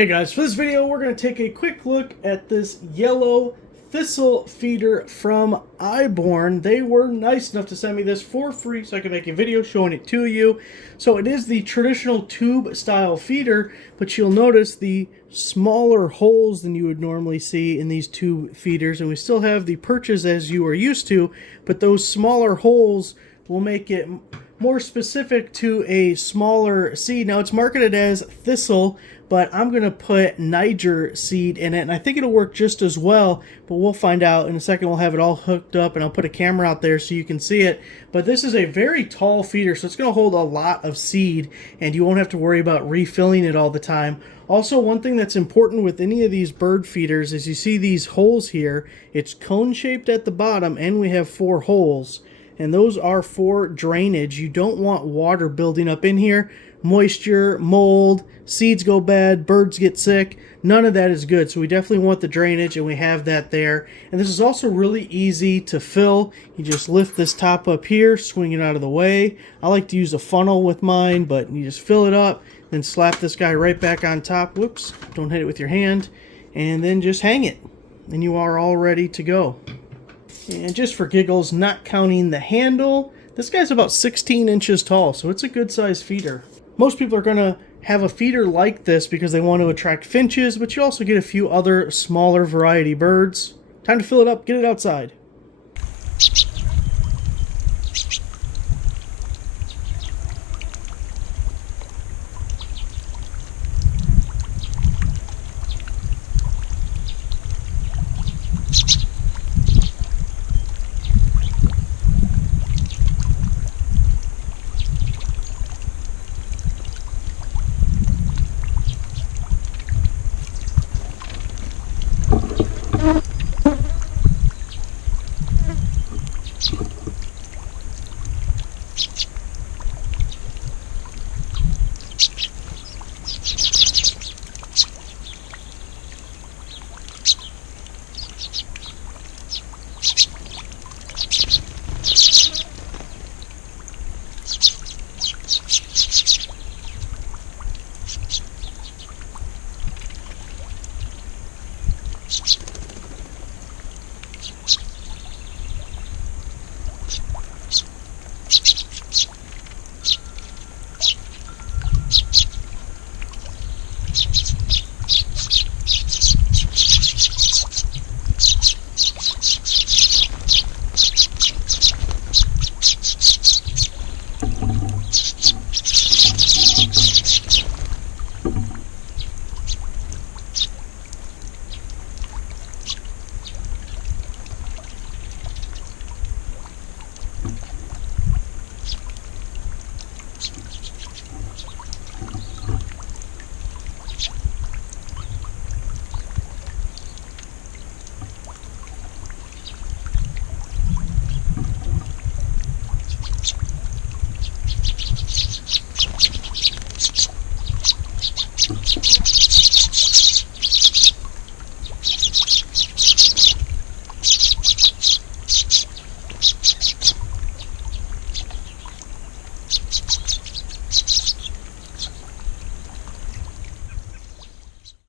Hey guys, for this video we're going to take a quick look at this yellow Thistle feeder from iBorn. They were nice enough to send me this for free so I could make a video showing it to you. So it is the traditional tube style feeder, but you'll notice the smaller holes than you would normally see in these tube feeders, and we still have the perches as you are used to, but those smaller holes will make it more specific to a smaller seed. Now it's marketed as Thistle, but I'm going to put Nyjer seed in it, and I think it'll work just as well, but we'll find out in a second. We'll have it all hooked up, and I'll put a camera out there so you can see it. But this is a very tall feeder, so it's going to hold a lot of seed, and you won't have to worry about refilling it all the time. Also, one thing that's important with any of these bird feeders is you see these holes here. It's cone-shaped at the bottom, and we have 4 holes. And those are for drainage. You don't want water building up in here. Moisture, mold, seeds go bad, birds get sick. None of that is good. So we definitely want the drainage, and we have that there. And this is also really easy to fill. You just lift this top up here, swing it out of the way. I like to use a funnel with mine, but you just fill it up, then slap this guy right back on top. Whoops, don't hit it with your hand. And then just hang it, and you are all ready to go. And just for giggles, not counting the handle, this guy's about 16 inches tall, so it's a good size feeder. Most people are going to have a feeder like this because they want to attract finches, but you also get a few other smaller variety birds. Time to fill it up, get it outside.